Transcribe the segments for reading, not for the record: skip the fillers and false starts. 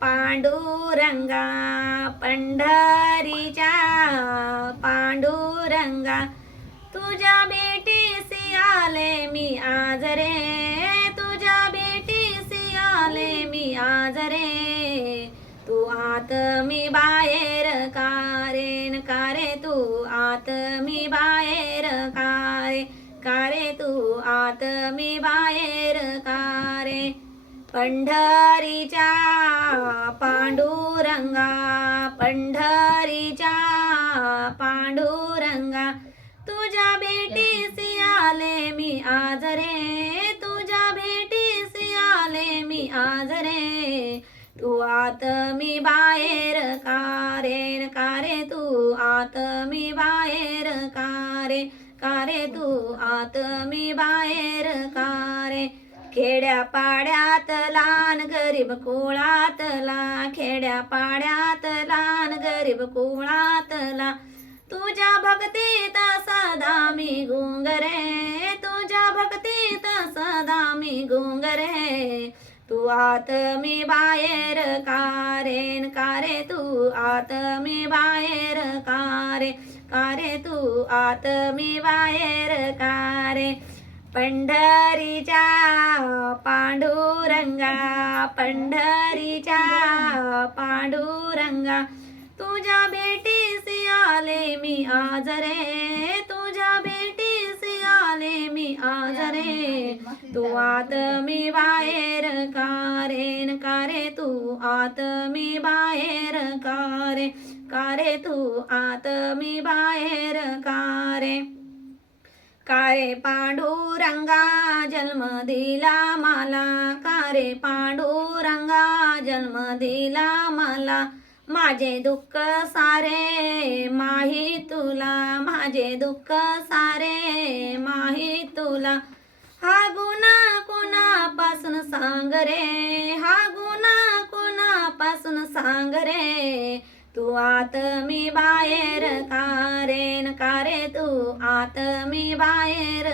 पांडुरंगा पंढरीच्या पांडुरंगा तुझ्या भेटीसी आले मी आज रे तुझ्या भेटीसी आले मी आज रे तू आत मी बाहेर कारेन कारे तू आत मी बाहेर कारे तू आत मी बाहेर कारे पंढरीच्या पांडुरंगा पंढरीच्या पांडुरंगा तुझ्या भेटीसी आले मी आज रे तुझ्या भेटीसी आले मी आज रे तू आत मी बाहेर कारेन कारे तू आत मी बाहेर कारे तू आत मी बाहेर कारे खेड्या पाड्यात लहान गरीब कुळातला खेड्या पाड्यात लहान गरीब कुळातला तुझ्या भक्तीत सदा मी गुंगरे तुझ्या भक्तीत सदा मी गुंगरे तू आत मी बाहेर कारेन कारे तू आत मी बाहेर कारे तू आत मी बाहेर कारे पंढरीच्या पांडुरंगा पंढरीच्या पांडुरंगा तुझ्या भेटीसी आले मी आज रे तुझ्या भेटीसी आले मी आज रे तू आत मी बाहेर कारेन कारे तू आत मी बाहेर कारे तू आत मी बाहेर कारे पांडुरंगा जन्म दिला मला कारे पांडुरंगा जन्म दिला मला माझे दुःख सारे माही तुला माझे दुःख सारे माही तुला हा गुन्हा कोणापासून सांग रे हा गुन्हा कोणापासून सांग रे तू आत मी बाहेर कारेन कारे तू आत मी बाहेर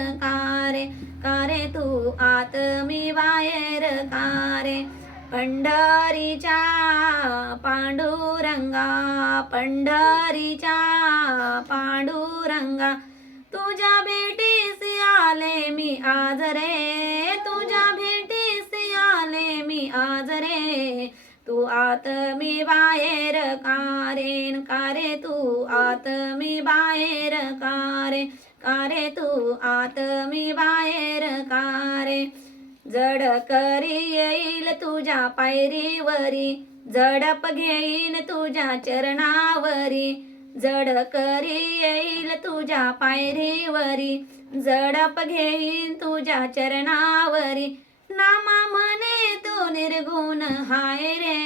कारे तू आत मी बाहेर कारे पंढरीच्या पांडुरंगा पंढरीच्या पांडुरंगा तुझ्या भेटीसी आले मी आज रे तुझ्या भेटीसी आले मी आज रे तू आत मी बाहेर कारेन कारे तू आत मी बाहेर कारे तू आत मी बाहेर कारे जड करी येईल तुझ्या पायरीवरी झडप घेईन तुझ्या चरणावरी जड करी येईल तुझ्या पायरीवरी झडप घेईन तुझ्या चरणावरी नामा म्हणे तू निर्गुण हाय रे